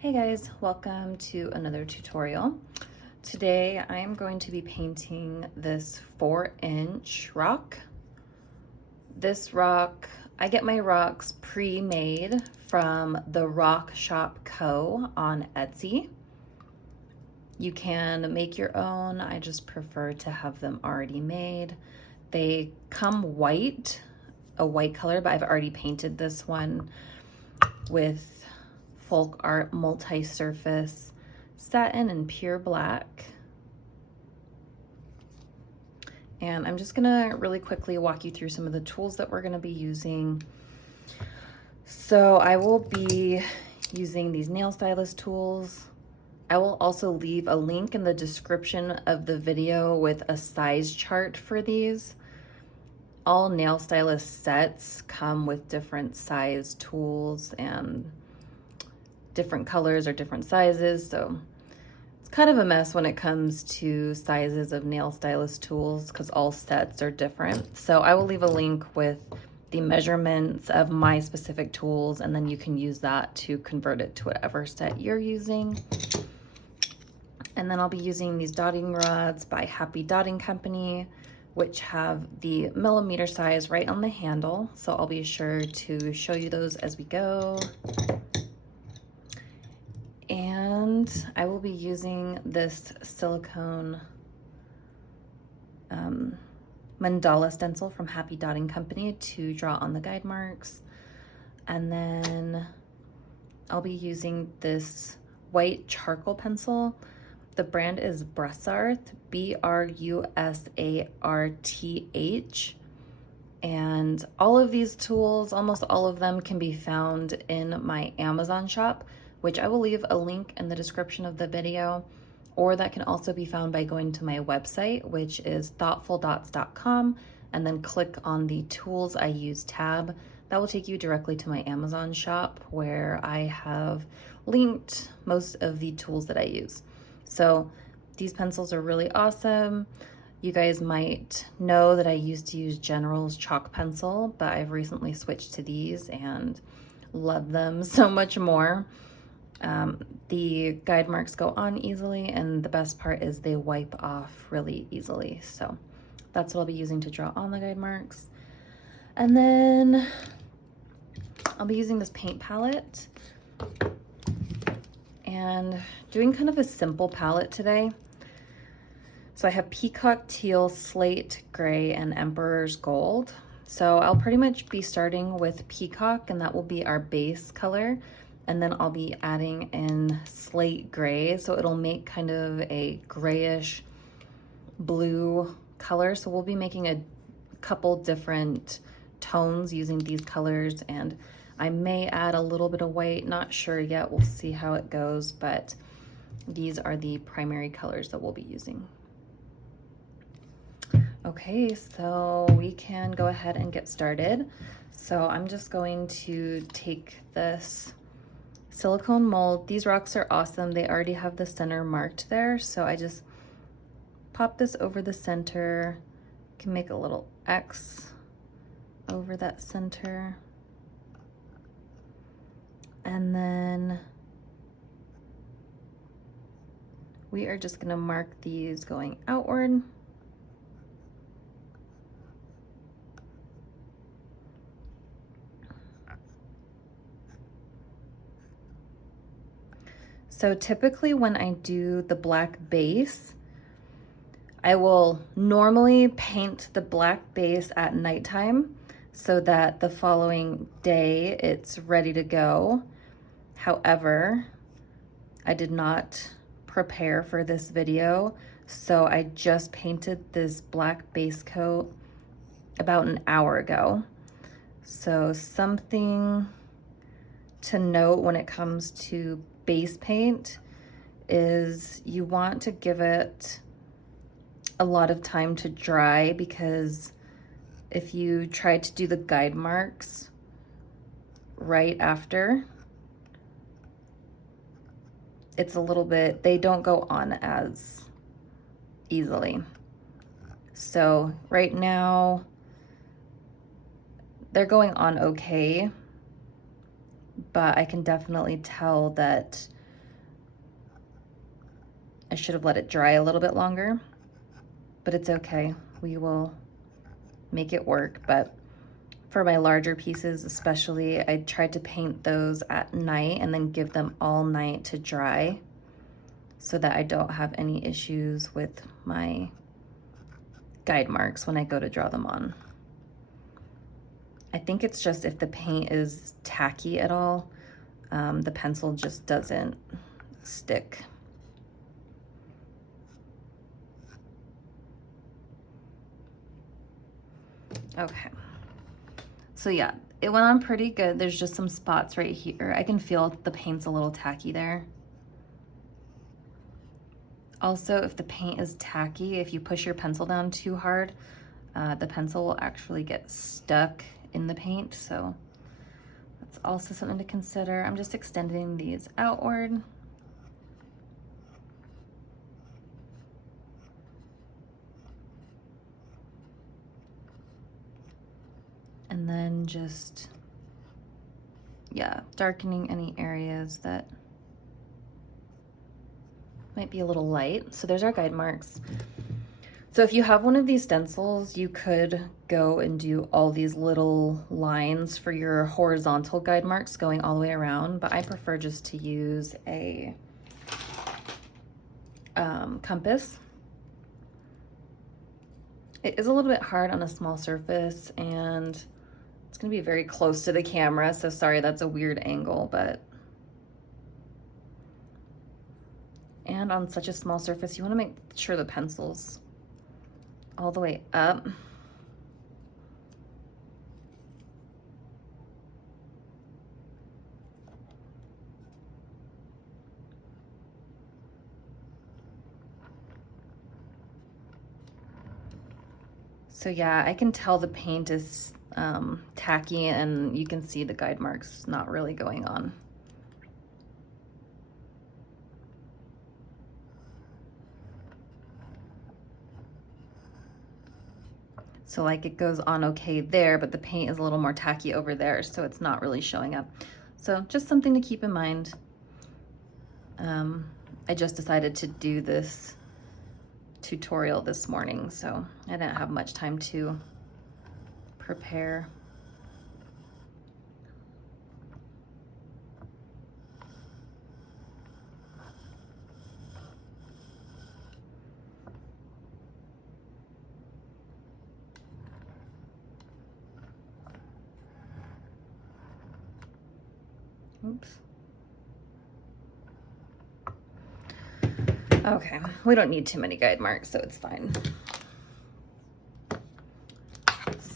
Hey guys, welcome to another tutorial. Today I am going to be painting this 4-inch rock. This rock, I get my rocks pre-made from the Rock Shop Co. on Etsy. You can make your own, I just prefer to have them already made. They come white, a white color, but I've already painted this one with Folk Art multi-surface satin and pure black. And I'm just gonna really quickly walk you through some of the tools that we're gonna be using. So I will be using these nail stylus tools. I will also leave a link in the description of the video with a size chart for these. All nail stylus sets come with different size tools and different colors or different sizes, so it's kind of a mess when it comes to sizes of nail stylus tools because all sets are different. So I will leave a link with the measurements of my specific tools, and then you can use that to convert it to whatever set you're using. And then I'll be using these dotting rods by Happy Dotting Company, which have the millimeter size right on the handle. So I'll be sure to show you those as we go. And I will be using this silicone mandala stencil from Happy Dotting Company to draw on the guide marks. And then I'll be using this white charcoal pencil. The brand is Brussarth, Brusarth. And all of these tools, almost all of them, can be found in my Amazon shop, which I will leave a link in the description of the video, or that can also be found by going to my website, which is thoughtfuldots.com, and then click on the Tools I Use tab. That will take you directly to my Amazon shop where I have linked most of the tools that I use. So these pencils are really awesome. You guys might know that I used to use General's chalk pencil, but I've recently switched to these and love them so much more. The guide marks go on easily, and the best part is they wipe off really easily. So that's what I'll be using to draw on the guide marks. And then I'll be using this paint palette and doing kind of a simple palette today. So I have Peacock Teal, Slate Gray, and Emperor's Gold. So I'll pretty much be starting with Peacock, and that will be our base color. And then I'll be adding in Slate Gray, so it'll make kind of a grayish blue color. So we'll be making a couple different tones using these colors, and I may add a little bit of white, not sure yet, we'll see how it goes, but these are the primary colors that we'll be using. Okay, so we can go ahead and get started. So I'm just going to take this silicone mold. These rocks are awesome. They already have the center marked there. So I just pop this over the center. You can make a little X over that center. And then we are just gonna mark these going outward. So typically when I do the black base, I will normally paint the black base at nighttime so that the following day it's ready to go. However, I did not prepare for this video, so I just painted this black base coat about an hour ago. So something to note when it comes to base paint is you want to give it a lot of time to dry, because if you try to do the guide marks right after, it's a little bit, they don't go on as easily. So right now they're going on okay, but I can definitely tell that I should have let it dry a little bit longer, but it's okay. We will make it work. But for my larger pieces especially, I tried to paint those at night and then give them all night to dry so that I don't have any issues with my guide marks when I go to draw them on. I think it's just if the paint is tacky at all, the pencil just doesn't stick. Okay, so yeah, it went on pretty good. There's just some spots right here. I can feel the paint's a little tacky there. Also, if the paint is tacky, if you push your pencil down too hard, the pencil will actually get stuck in the paint, so that's also something to consider. I'm just extending these outward. And then just, yeah, darkening any areas that might be a little light. So there's our guide marks. So if you have one of these stencils, you could go and do all these little lines for your horizontal guide marks going all the way around, but I prefer just to use a compass. It is a little bit hard on a small surface, and it's gonna be very close to the camera, so sorry that's a weird angle, but and on such a small surface, you wanna make sure the pencil's all the way up. So yeah, I can tell the paint is tacky, and you can see the guide marks not really going on. So like it goes on okay there, but the paint is a little more tacky over there, so it's not really showing up. So just something to keep in mind. I just decided to do this tutorial this morning, so I didn't have much time to prepare. Oops. Okay, we don't need too many guide marks, so it's fine.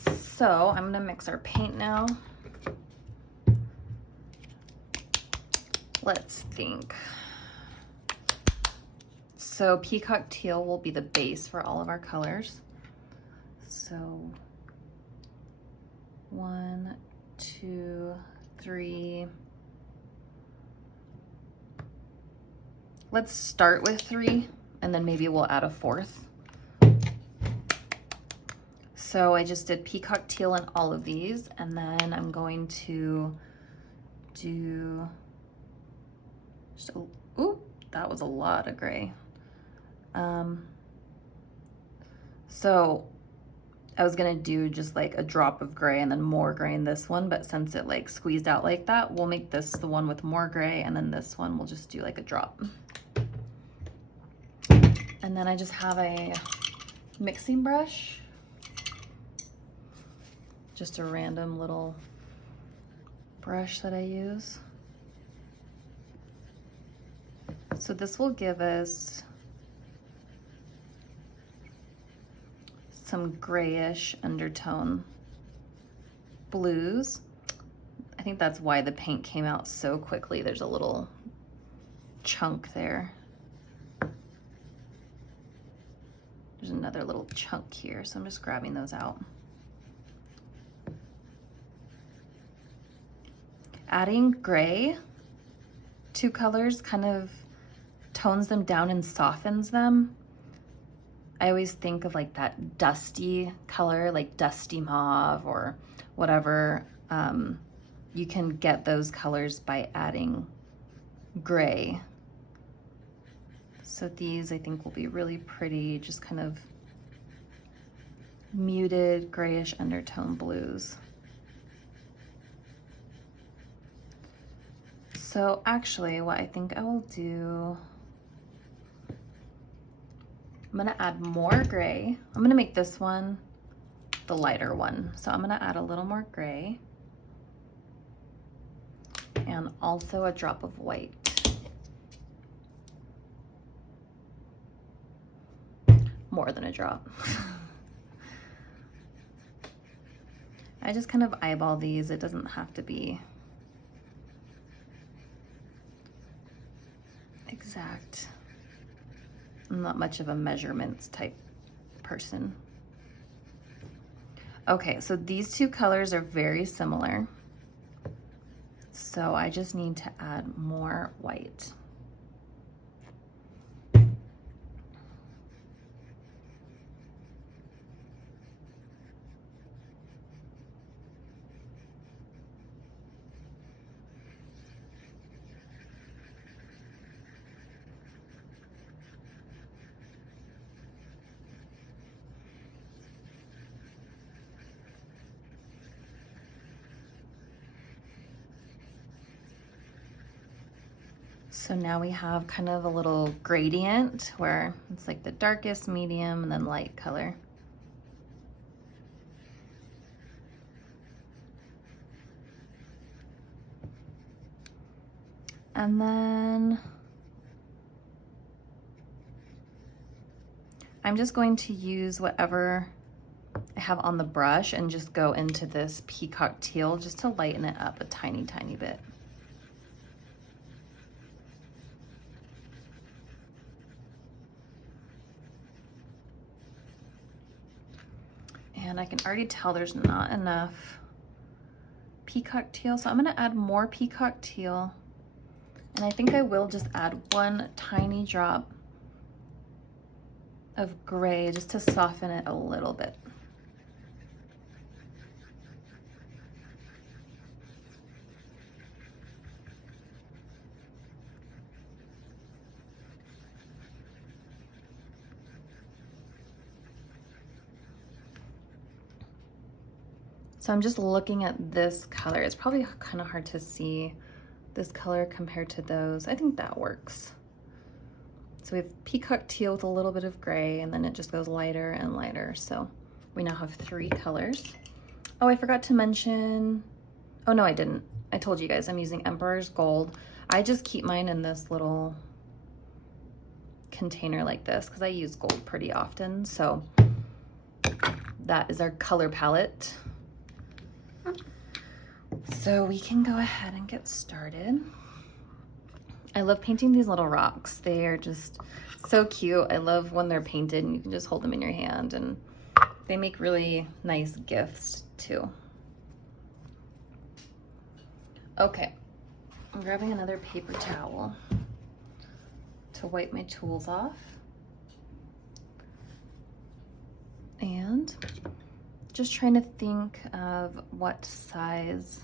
So I'm gonna mix our paint now. Let's think. So peacock teal will be the base for all of our colors. So 1, 2, 3. Let's start with 3, and then maybe we'll add a 4th. So I just did peacock teal in all of these, and then I'm going to do, ooh, that was a lot of gray. So I was gonna do just like a drop of gray and then more gray in this one, but since it like squeezed out like that, we'll make this the one with more gray, and then this one we'll just do like a drop. And then I just have a mixing brush, just a random little brush that I use. So this will give us some grayish undertone blues. I think that's why the paint came out so quickly. There's a little chunk there. There's another little chunk here, so I'm just grabbing those out. Adding gray to colors kind of tones them down and softens them. I always think of like that dusty color, like dusty mauve or whatever. You can get those colors by adding gray. So these I think will be really pretty, just kind of muted grayish undertone blues. So actually what I think I will do, I'm gonna add more gray. I'm gonna make this one the lighter one. So I'm gonna add a little more gray and also a drop of white. More than a drop. I just kind of eyeball these. It doesn't have to be exact. I'm not much of a measurements type person. Okay, so these two colors are very similar. So I just need to add more white. So now we have kind of a little gradient where it's like the darkest, medium, and then light color. And then I'm just going to use whatever I have on the brush and just go into this peacock teal just to lighten it up a tiny, tiny bit. And I can already tell there's not enough peacock teal, so I'm gonna add more peacock teal. And I think I will just add one tiny drop of gray just to soften it a little bit. So I'm just looking at this color. It's probably kind of hard to see this color compared to those. I think that works. So we have peacock teal with a little bit of gray, and then it just goes lighter and lighter. So we now have 3 colors. Oh, I forgot to mention, oh no, I didn't. I told you guys I'm using Emperor's Gold. I just keep mine in this little container like this because I use gold pretty often. So that is our color palette. So we can go ahead and get started. I love painting these little rocks. They are just so cute. I love when they're painted and you can just hold them in your hand, and they make really nice gifts too. Okay, I'm grabbing another paper towel to wipe my tools off. And just trying to think of what size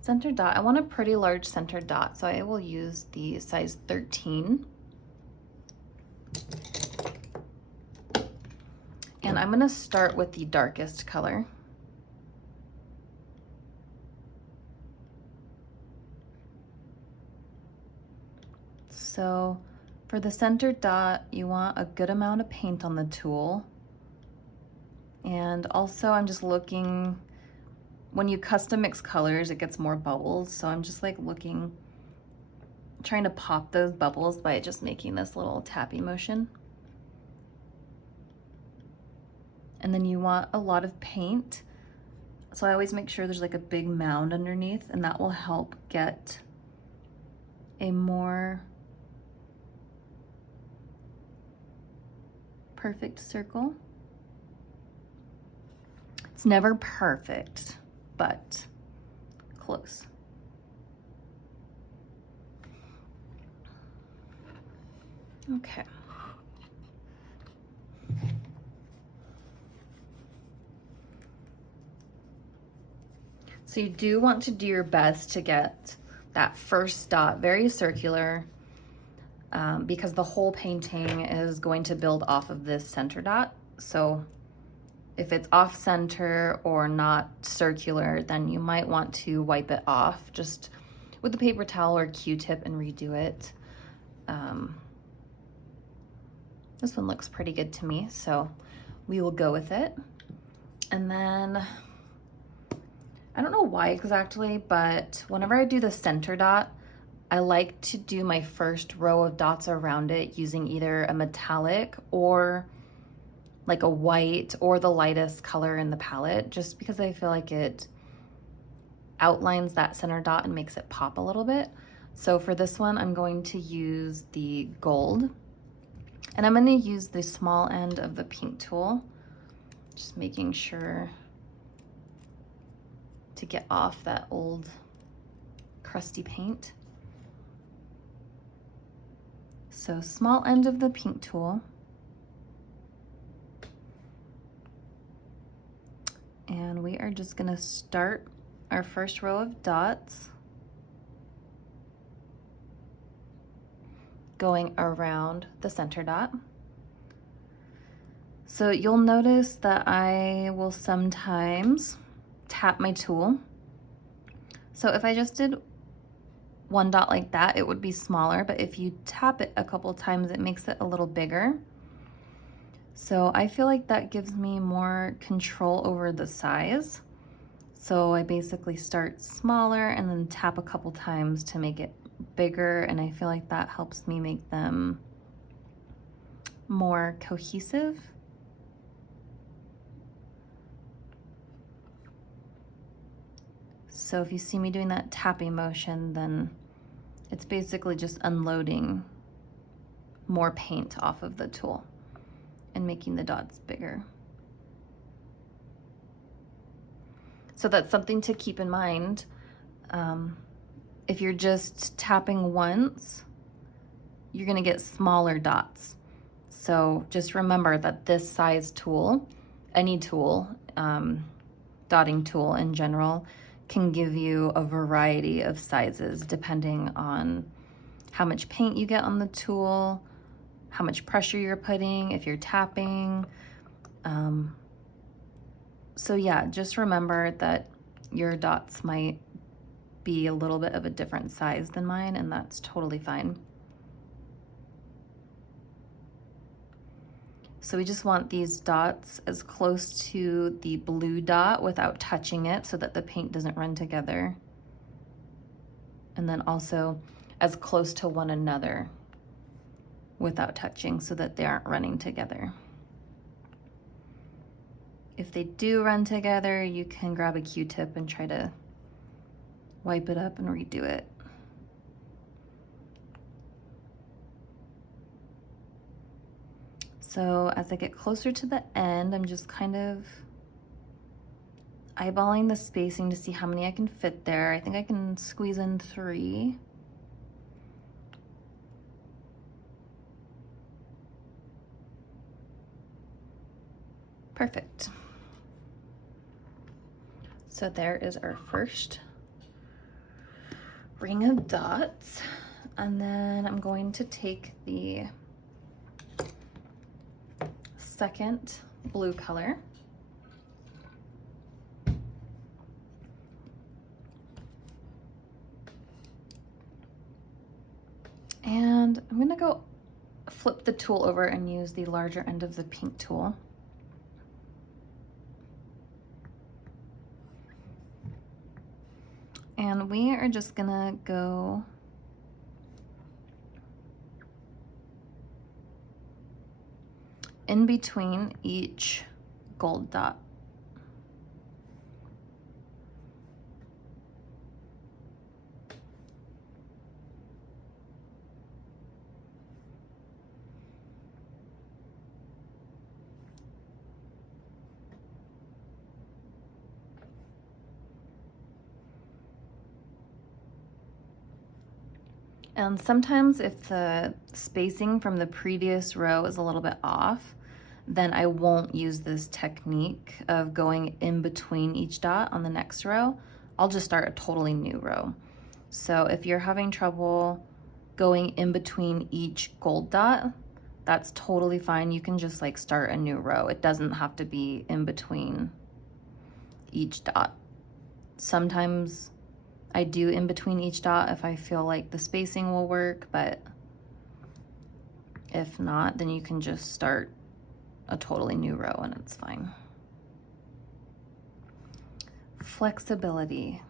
center dot. I want a pretty large center dot, so I will use the size 13. And I'm gonna start with the darkest color. So for the center dot, you want a good amount of paint on the tool. And also I'm just looking, when you custom mix colors, it gets more bubbles. So I'm just like looking, trying to pop those bubbles by just making this little tappy motion. And then you want a lot of paint. So I always make sure there's like a big mound underneath, and that will help get a more perfect circle. It's never perfect, but close. Okay. So you do want to do your best to get that first dot very circular. because the whole painting is going to build off of this center dot. So if it's off center or not circular, then you might want to wipe it off just with a paper towel or Q-tip and redo it. This one looks pretty good to me, so we will go with it. And then, I don't know why exactly, but whenever I do the center dot, I like to do my first row of dots around it using either a metallic or like a white or the lightest color in the palette, just because I feel like it outlines that center dot and makes it pop a little bit. So for this one, I'm going to use the gold, and I'm going to use the small end of the pink tool, just making sure to get off that old crusty paint. So small end of the pink tool. And we are just gonna start our first row of dots, going around the center dot. So you'll notice that I will sometimes tap my tool. So if I just did one dot like that, it would be smaller, but if you tap it a couple times, it makes it a little bigger. So I feel like that gives me more control over the size. So I basically start smaller and then tap a couple times to make it bigger, and I feel like that helps me make them more cohesive. So if you see me doing that tapping motion, then it's basically just unloading more paint off of the tool and making the dots bigger. So that's something to keep in mind. If you're just tapping once, you're gonna get smaller dots. So just remember that this size tool, any tool, dotting tool in general, can give you a variety of sizes depending on how much paint you get on the tool, how much pressure you're putting, if you're tapping. So yeah, just remember that your dots might be a little bit of a different size than mine, and that's totally fine. So we just want these dots as close to the blue dot without touching it so that the paint doesn't run together. And then also as close to one another without touching so that they aren't running together. If they do run together, you can grab a Q-tip and try to wipe it up and redo it. So as I get closer to the end, I'm just kind of eyeballing the spacing to see how many I can fit there. I think I can squeeze in 3. Perfect. So there is our first ring of dots. And then I'm going to take the second blue color. And I'm gonna go flip the tool over and use the larger end of the pink tool. And we are just gonna go in between each gold dot. And sometimes if the spacing from the previous row is a little bit off, then I won't use this technique of going in between each dot on the next row. I'll just start a totally new row. So if you're having trouble going in between each gold dot, that's totally fine. You can just like start a new row. It doesn't have to be in between each dot. Sometimes I do in between each dot if I feel like the spacing will work, but if not, then you can just start a totally new row and it's fine. Flexibility.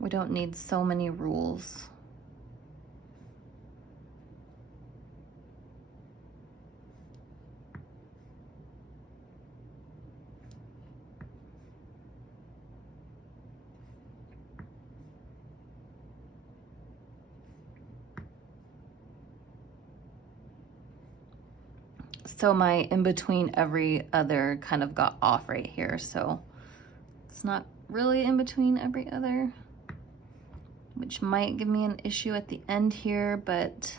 We don't need so many rules. So my in between every other kind of got off right here. So it's not really in between every other, which might give me an issue at the end here, but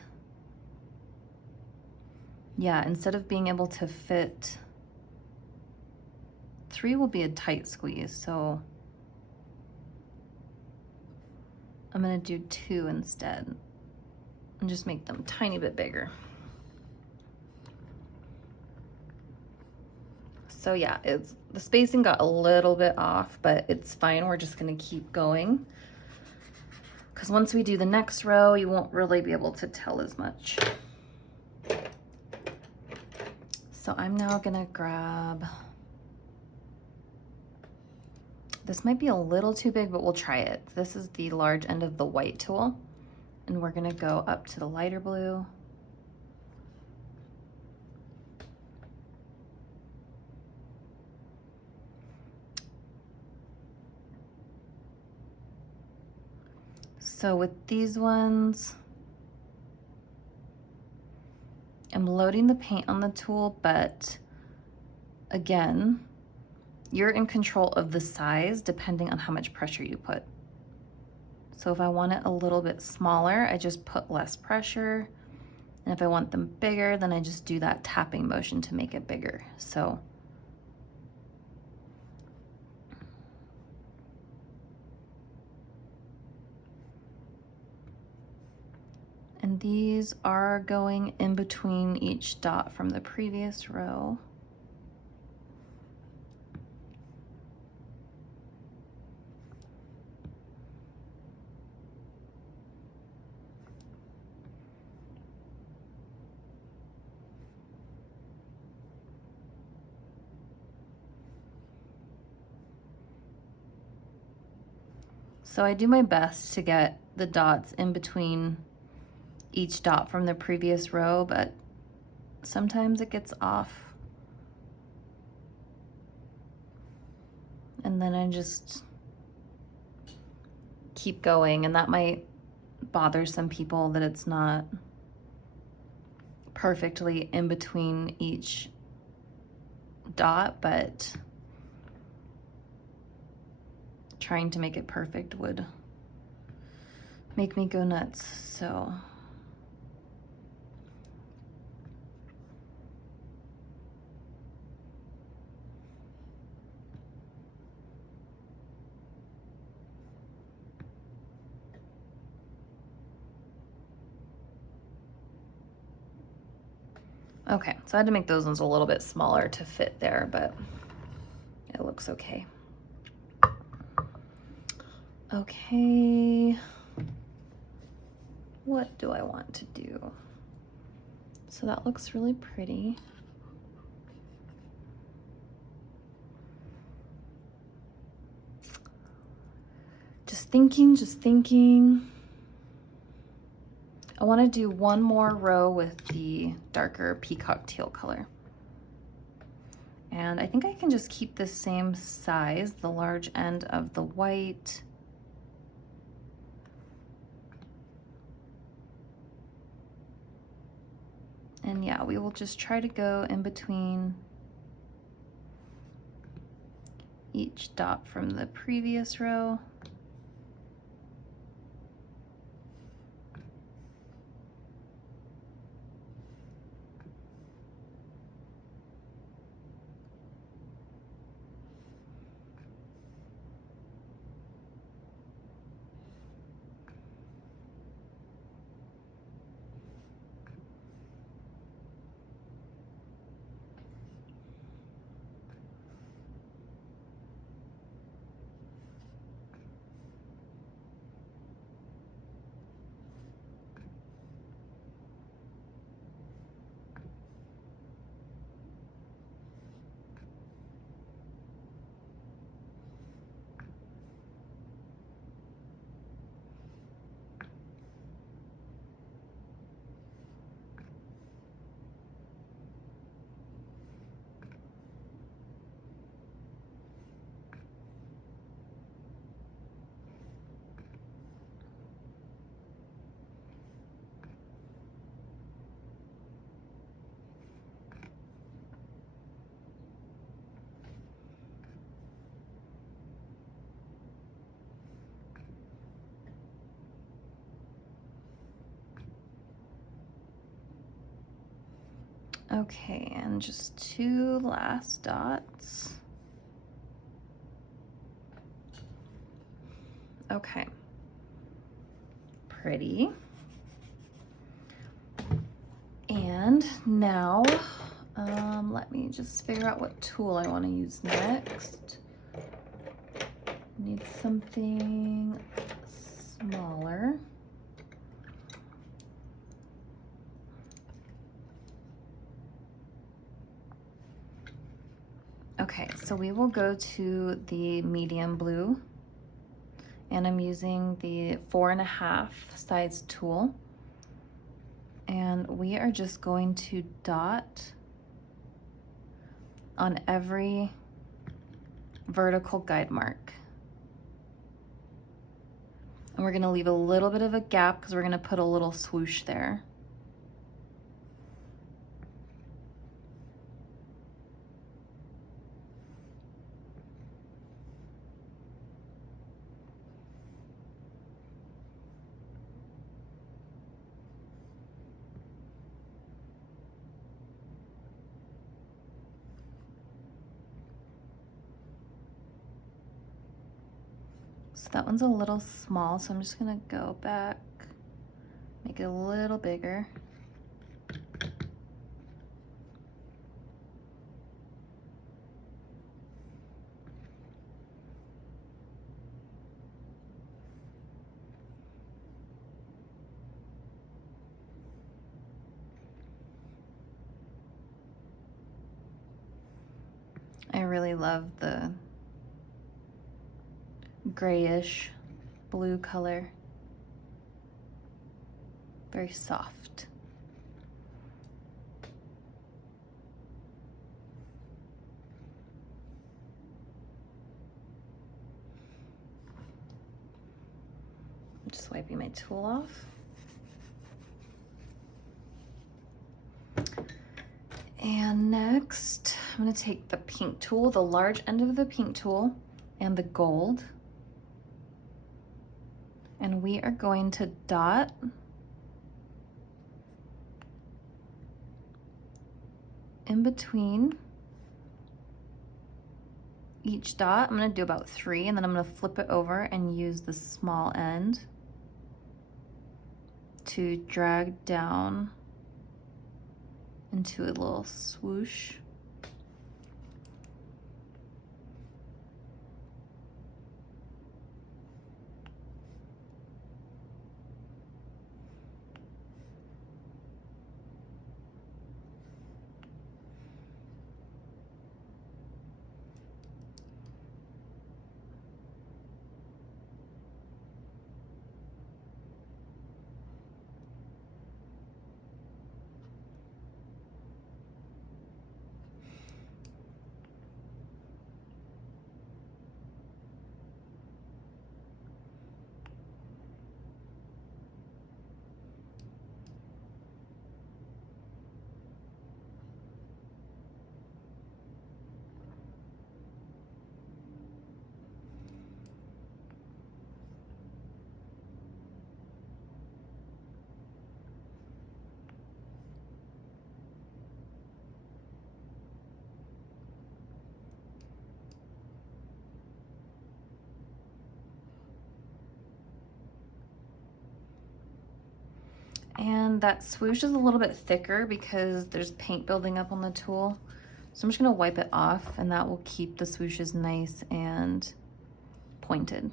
yeah, instead of being able to fit 3 will be a tight squeeze. So I'm gonna do 2 instead and just make them a tiny bit bigger. So yeah, the spacing got a little bit off, but it's fine. We're just gonna keep going, because once we do the next row, you won't really be able to tell as much. So I'm now gonna grab, this might be a little too big, but we'll try it. This is the large end of the white tool, and we're gonna go up to the lighter blue. So with these ones, I'm loading the paint on the tool, but again, you're in control of the size depending on how much pressure you put. So if I want it a little bit smaller, I just put less pressure. And if I want them bigger, then I just do that tapping motion to make it bigger. So and these are going in between each dot from the previous row. So I do my best to get the dots in between each dot from the previous row, but sometimes it gets off. And then I just keep going, and that might bother some people that it's not perfectly in between each dot, but trying to make it perfect would make me go nuts. So okay, so I had to make those ones a little bit smaller to fit there, but it looks okay. Okay, what do I want to do? So that looks really pretty. Just thinking. I want to do one more row with the darker peacock teal color. And I think I can just keep the same size, the large end of the white. And yeah, we will just try to go in between each dot from the previous row. Okay, and just 2 last dots. Okay, pretty. And now, let me just figure out what tool I want to use next. Need something smaller. Okay, so we will go to the medium blue, and I'm using the 4.5 size tool, and we are just going to dot on every vertical guide mark. And we're gonna leave a little bit of a gap because we're gonna put a little swoosh there. So that one's a little small, so I'm just gonna go back, make it a little bigger. I really love the grayish blue color. Very soft. I'm just wiping my tool off. And next, I'm gonna take the pink tool, the large end of the pink tool, and the gold. And we are going to dot in between each dot. I'm gonna do about 3, and then I'm gonna flip it over and use the small end to drag down into a little swoosh. And that swoosh is a little bit thicker because there's paint building up on the tool. So I'm just gonna wipe it off, and that will keep the swooshes nice and pointed.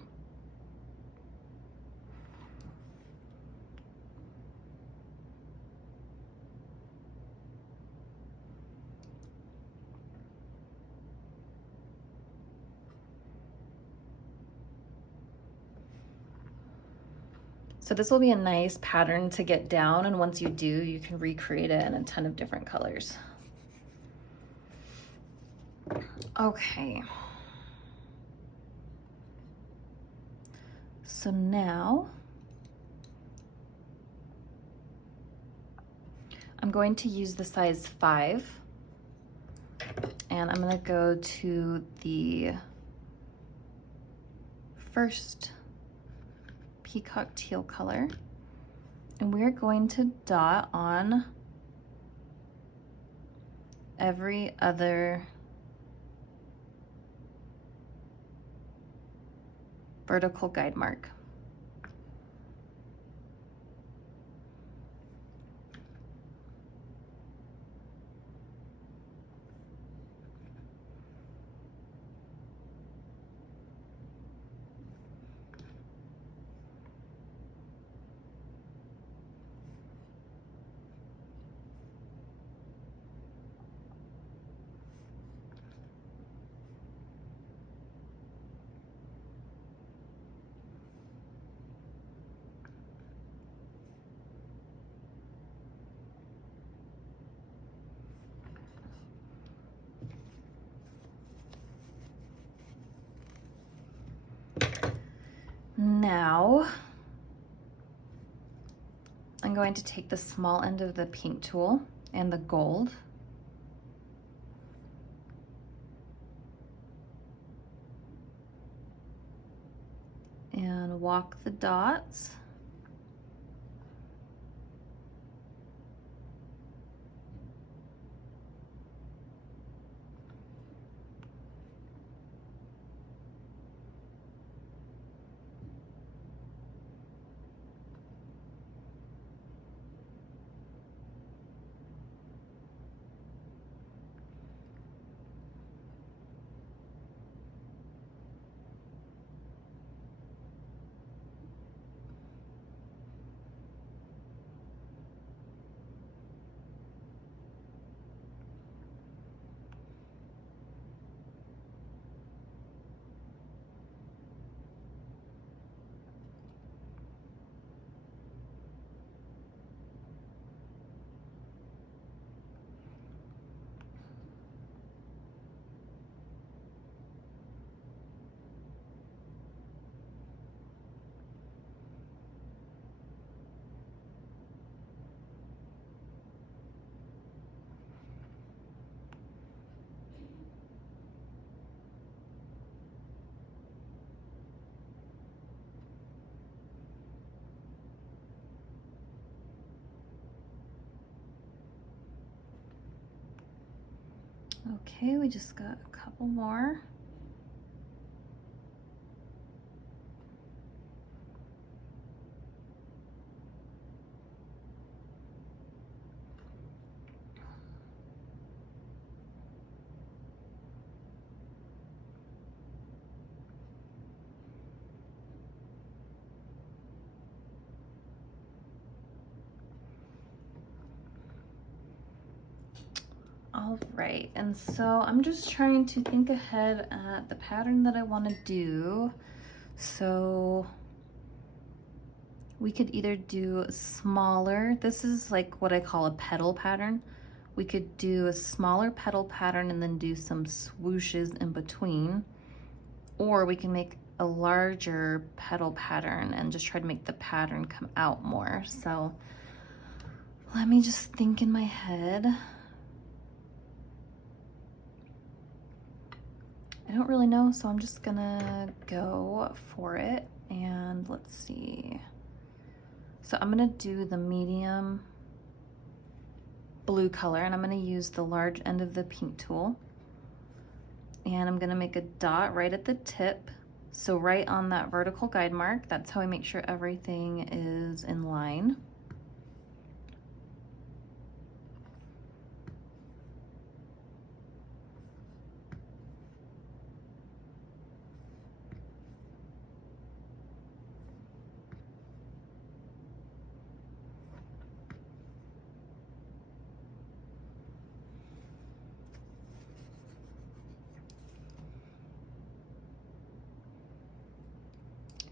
So this will be a nice pattern to get down, and once you do, you can recreate it in a ton of different colors. Okay. So now I'm going to use the size 5, and I'm gonna go to the first peacock teal color, and we're going to dot on every other vertical guide mark. Now, I'm going to take the small end of the pink tool and the gold, and walk the dots. Okay, we just got a couple more. All right, and so I'm just trying to think ahead at the pattern that I want to do. So we could either do smaller, this is like what I call a petal pattern. We could do a smaller petal pattern and then do some swooshes in between, or we can make a larger petal pattern and just try to make the pattern come out more. So let me just think in my head. I don't really know, so I'm just gonna go for it, and let's see. So I'm gonna do the medium blue color, and I'm gonna use the large end of the pink tool, and I'm gonna make a dot right at the tip. So right on that vertical guide mark, that's how I make sure everything is in line.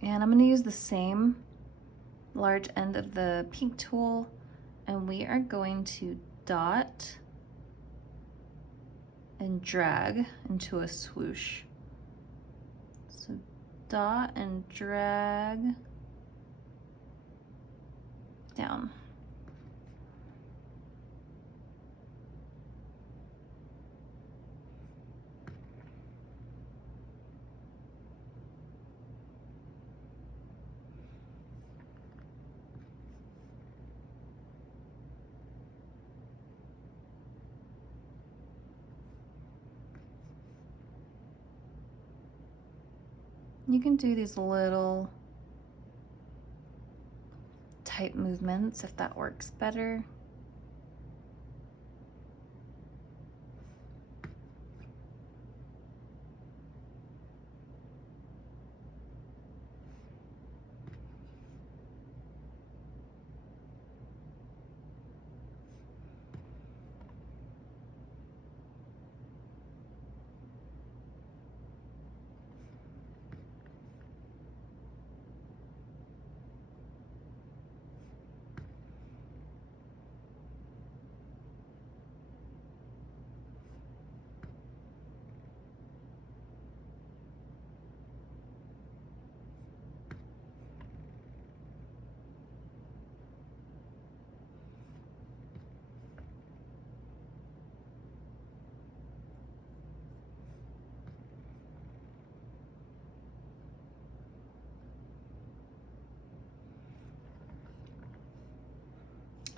And I'm gonna use the same large end of the pink tool, and we are going to dot and drag into a swoosh. So dot and drag down. You can do these little tight movements if that works better.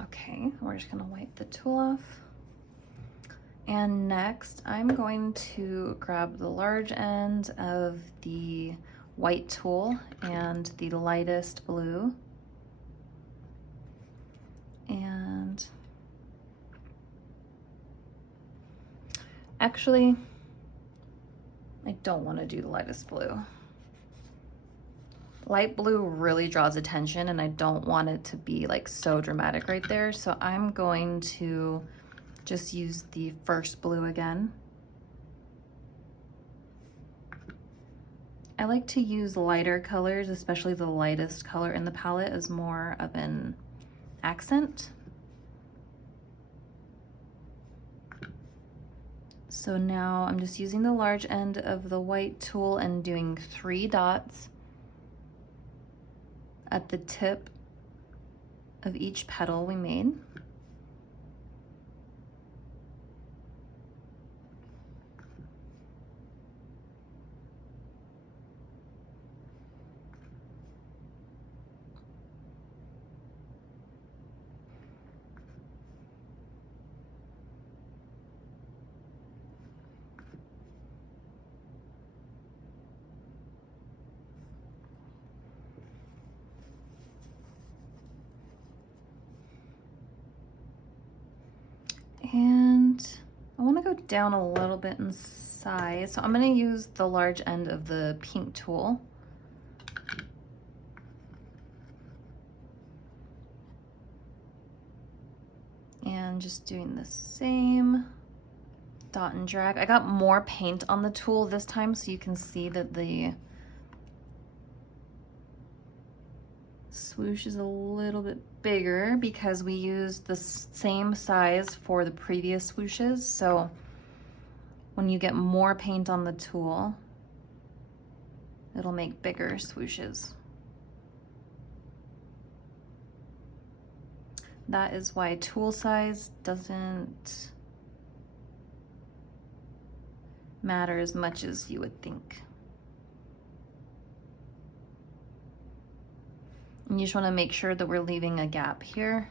Okay, we're just gonna wipe the tool off. And next, I'm going to grab the large end of the white tool and the lightest blue. And actually, I don't want to do the lightest blue. Light blue really draws attention and I don't want it to be like so dramatic right there. So I'm going to just use the first blue again. I like to use lighter colors, especially the lightest color in the palette as more of an accent. So now I'm just using the large end of the white tool and doing 3 dots at the tip of each petal we made. And I want to go down a little bit in size, so I'm going to use the large end of the pink tool. And just doing the same dot and drag. I got more paint on the tool this time, so you can see that the swoosh is a little bit bigger because we used the same size for the previous swooshes. So when you get more paint on the tool, it'll make bigger swooshes. That is why tool size doesn't matter as much as you would think. And you just want to make sure that we're leaving a gap here.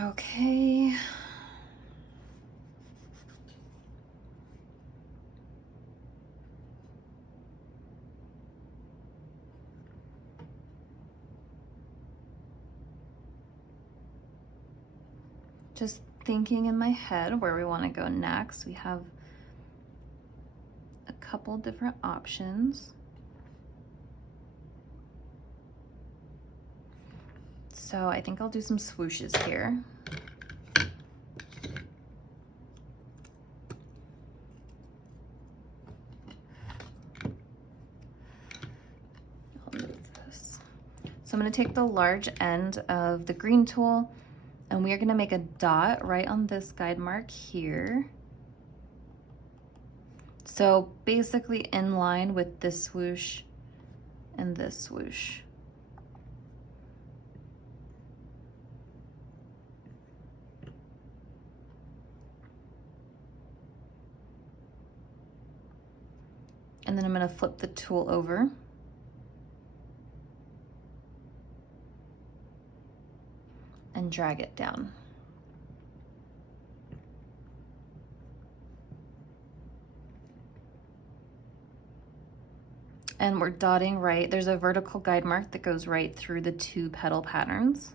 Okay. Just thinking in my head where we want to go next. We have a couple different options. So I think I'll do some swooshes here. I'll move this. So I'm going to take the large end of the green tool, and we are going to make a dot right on this guide mark here. So basically in line with this swoosh and this swoosh. And then I'm going to flip the tool over. And drag it down. And we're dotting right. There's a vertical guide mark that goes right through the two petal patterns.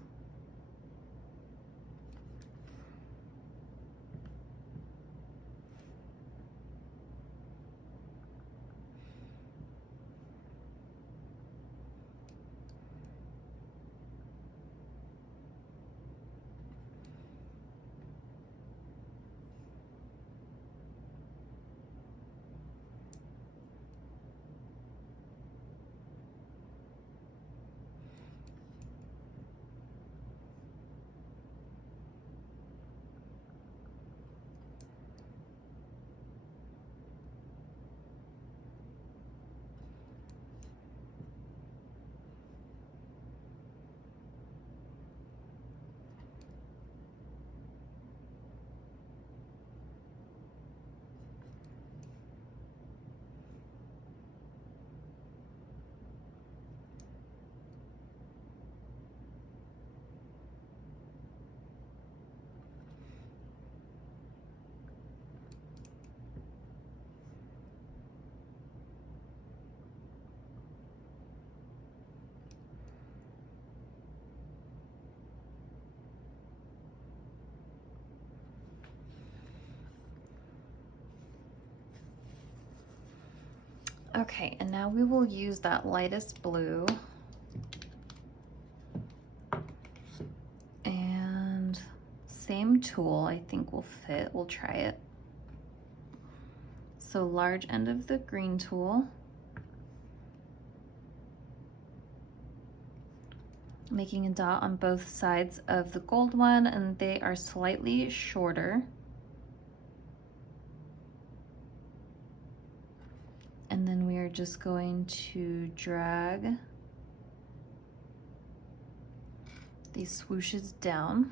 Okay, and now we will use that lightest blue. And same tool I think will fit, we'll try it. So large end of the green tool. Making a dot on both sides of the gold one, and they are slightly shorter. And then we are just going to drag these swooshes down.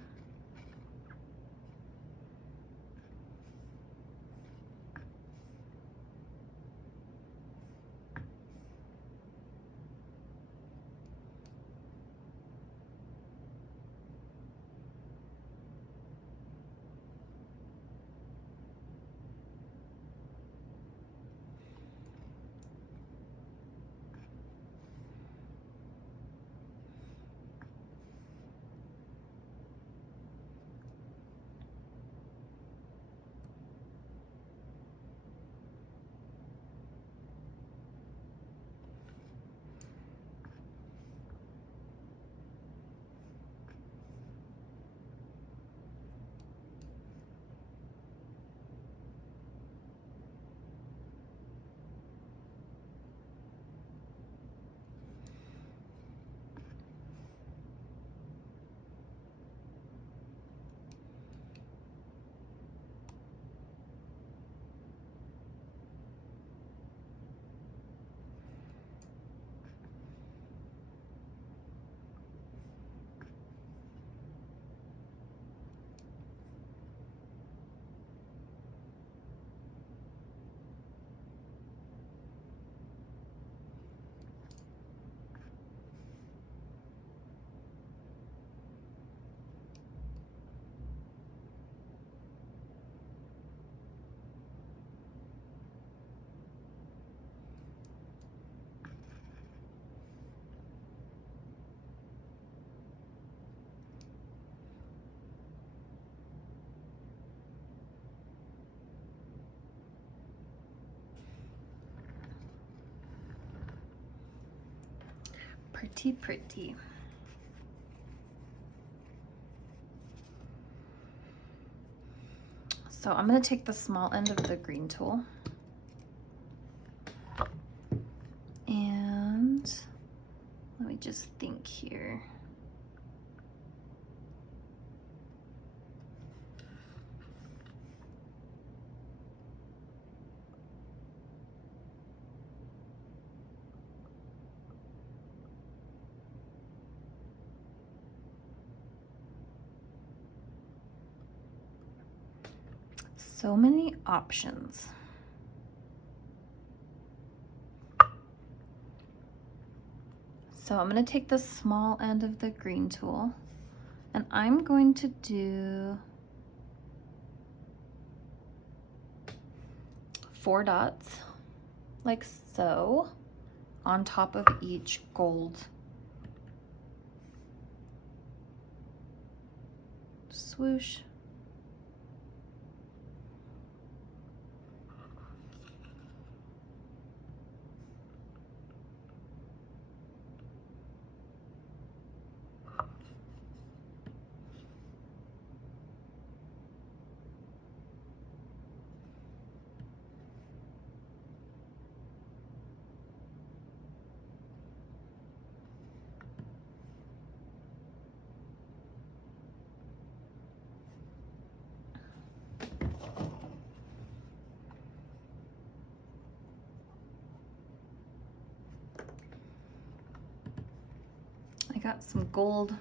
Pretty, pretty. So I'm going to take the small end of the green tool and let me just think here. So many options. So I'm going to take the small end of the green tool and I'm going to do 4 dots like so on top of each gold swoosh. I got some gold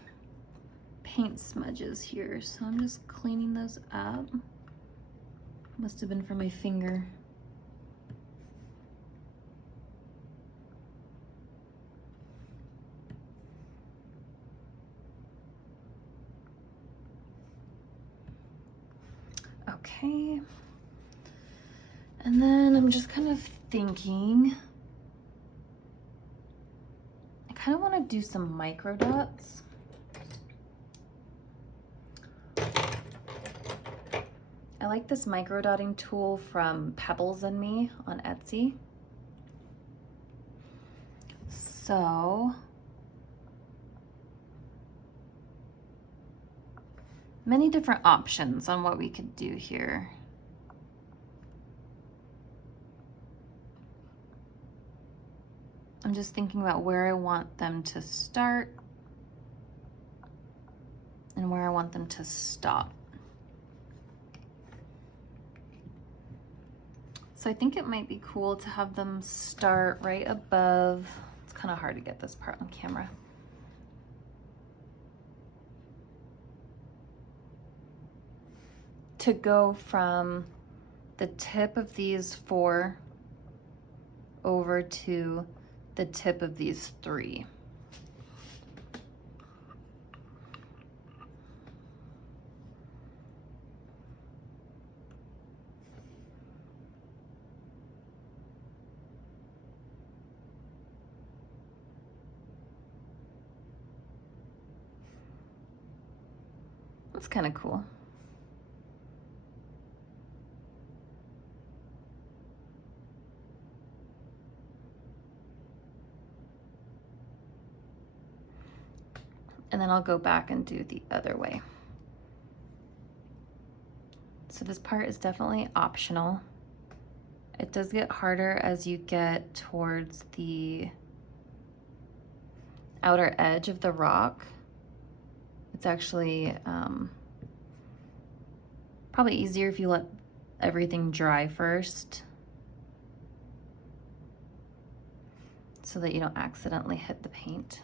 paint smudges here, so I'm just cleaning those up. Must have been from my finger. Okay. And then I'm just kind of thinking, I kind of want to do some micro dots. I like this micro dotting tool from Pebbles and Me on Etsy. So many different options on what we could do here. I'm just thinking about where I want them to start and where I want them to stop. So I think it might be cool to have them start right above. It's kind of hard to get this part on camera. To go from the tip of these 4 over to the tip of these 3. That's kind of cool. And then I'll go back and do the other way. So this part is definitely optional. It does get harder as you get towards the outer edge of the rock. It's actually probably easier if you let everything dry first so that you don't accidentally hit the paint.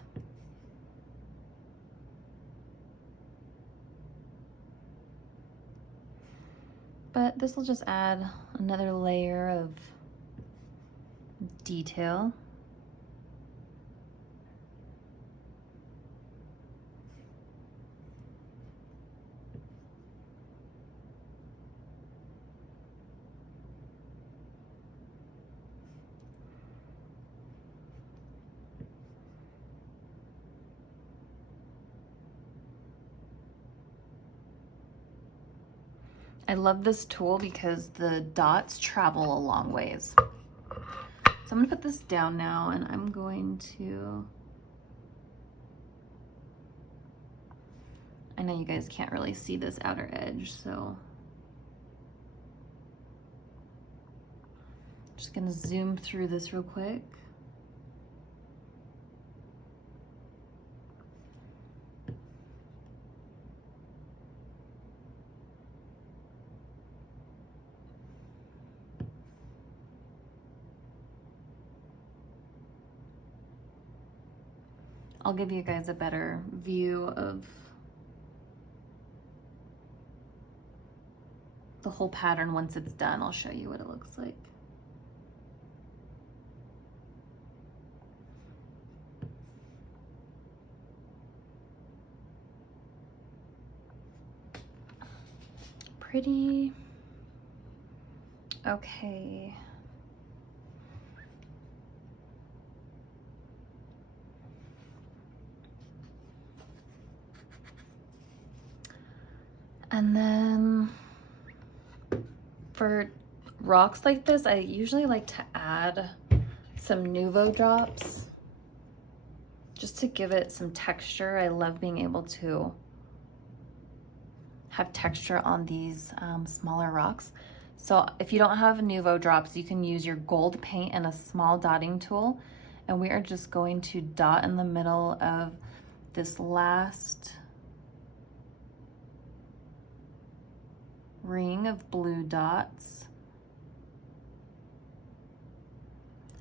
But this will just add another layer of detail. I love this tool because the dots travel a long ways. So I'm gonna put this down now and I'm going to I know you guys can't really see this outer edge, so just gonna zoom through this real quick. I'll give you guys a better view of the whole pattern once it's done. I'll show you what it looks like. Pretty. Okay. And then for rocks like this, I usually like to add some Nuvo drops just to give it some texture. I love being able to have texture on these smaller rocks. So if you don't have Nuvo drops, you can use your gold paint and a small dotting tool. And we are just going to dot in the middle of this last ring of blue dots.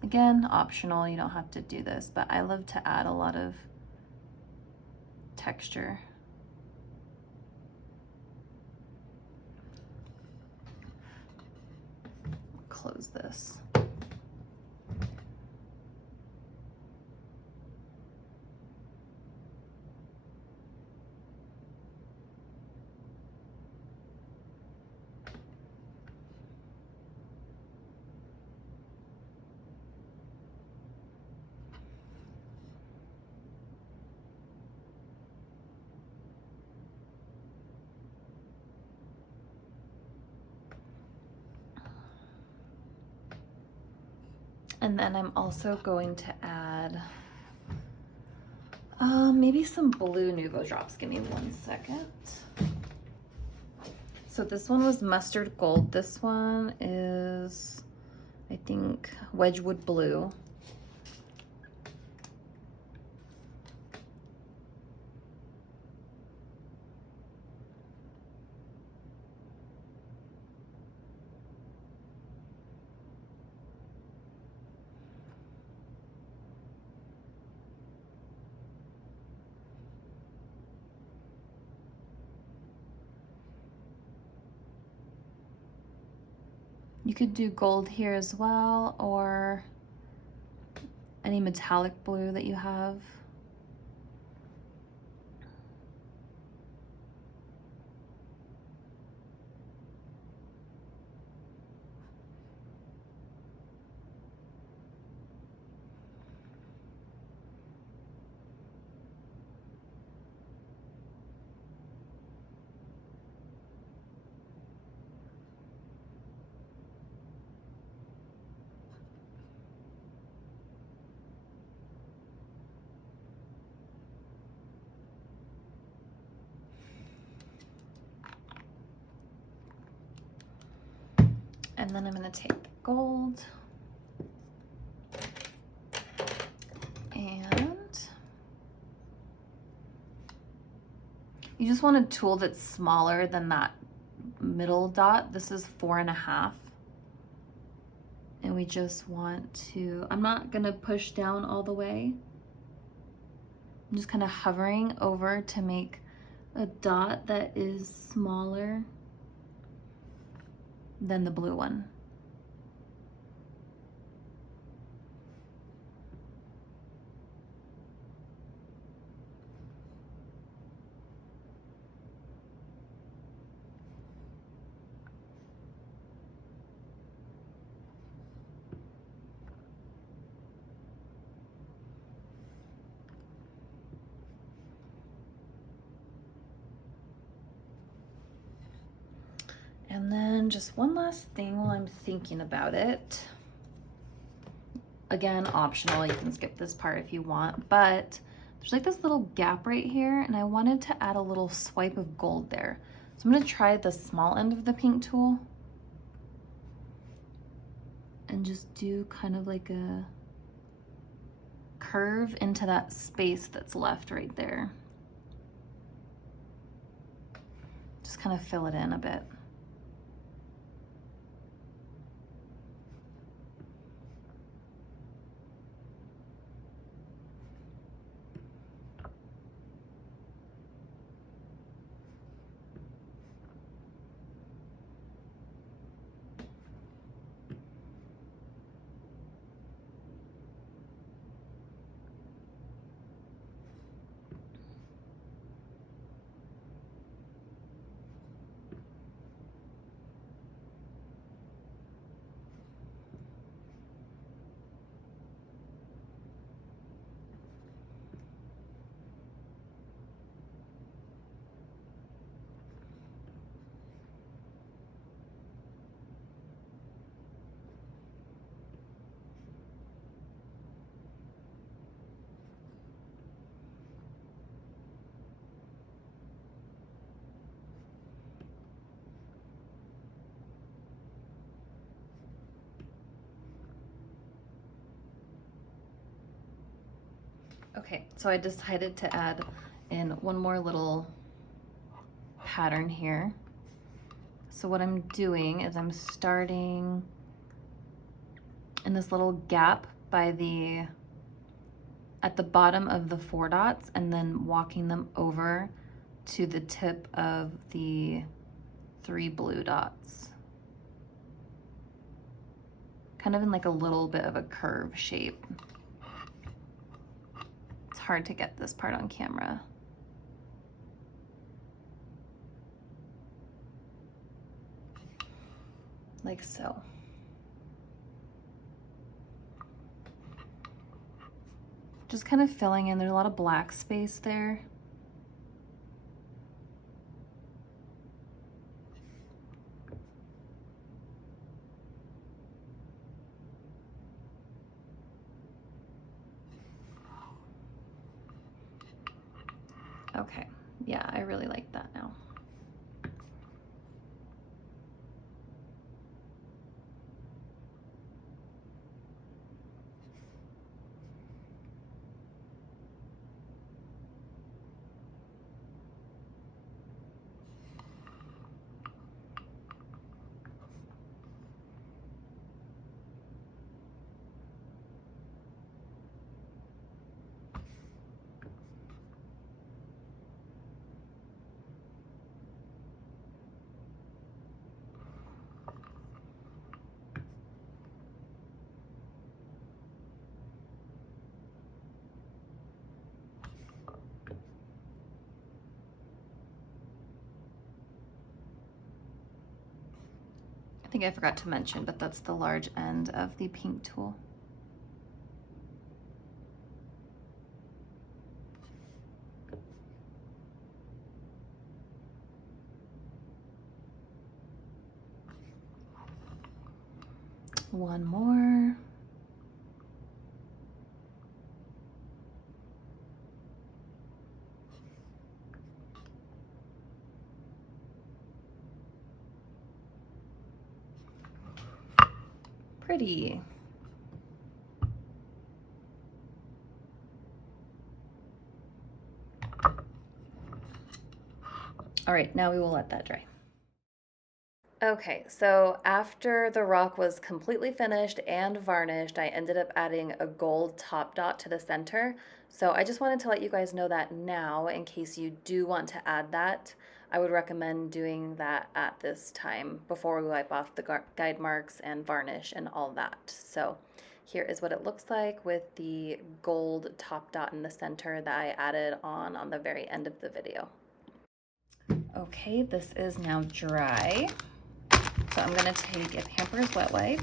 Again, optional, you don't have to do this, but I love to add a lot of texture. Close this. And then I'm also going to add maybe some blue Nuvo drops. Give me 1 second. So this one was mustard gold. This one is, I think, Wedgwood blue. You could do gold here as well, or any metallic blue that you have. And then I'm going to take the gold and you just want a tool that's smaller than that middle dot. This is 4.5. And we just want to, I'm not going to push down all the way. I'm just kind of hovering over to make a dot that is smaller than the blue one. And then just one last thing while I'm thinking about it. Again, optional, you can skip this part if you want, but there's like this little gap right here, and I wanted to add a little swipe of gold there. So I'm gonna try the small end of the paint tool and just do kind of like a curve into that space that's left right there. Just kind of fill it in a bit. Okay, so I decided to add in one more little pattern here. So what I'm doing is I'm starting in this little gap by at the bottom of the 4 dots and then walking them over to the tip of the 3 blue dots. Kind of in like a little bit of a curve shape. It's hard to get this part on camera. Like so. Just kind of filling in, there's a lot of black space there. Okay, yeah, I really like that now. I think I forgot to mention, but that's the large end of the paint tool. One more. Pretty. All right, now we will let that dry. Okay, so after the rock was completely finished and varnished, I ended up adding a gold top dot to the center. So I just wanted to let you guys know that now, in case you do want to add that. I would recommend doing that at this time before we wipe off the guide marks and varnish and all that. So here is what it looks like with the gold top dot in the center that I added on the very end of the video. Okay, this is now dry. So I'm gonna take a Pampers wet wipe,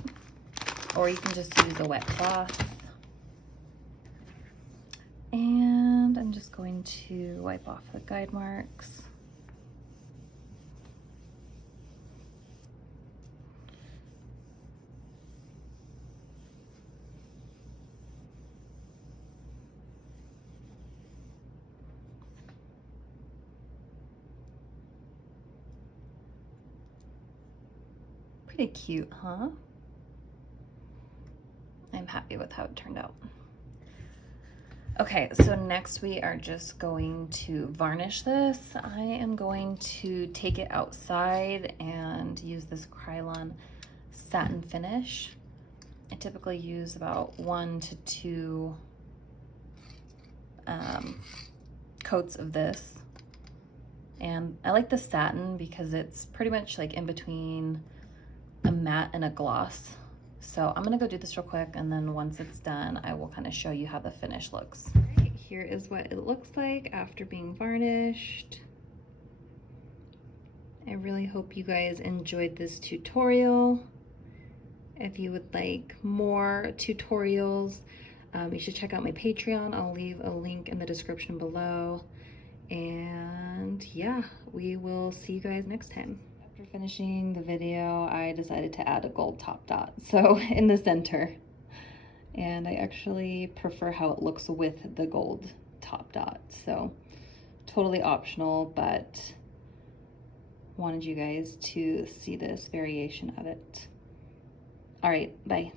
or you can just use a wet cloth. And I'm just going to wipe off the guide marks. Pretty cute, huh? I'm happy with how it turned out. Okay, so next we are just going to varnish this. I am going to take it outside and use this Krylon satin finish. I typically use about 1 to 2 coats of this. And I like the satin because it's pretty much like in between a matte and a gloss. So I'm gonna go do this real quick, and then once it's done, I will kind of show you how the finish looks. All right, here is what it looks like after being varnished. I really hope you guys enjoyed this tutorial. If you would like more tutorials, you should check out my Patreon. I'll leave a link in the description below. And yeah, we will see you guys next time. After finishing the video, I decided to add a gold top dot, so in the center. And I actually prefer how it looks with the gold top dot. So totally optional, but wanted you guys to see this variation of it. All right, bye.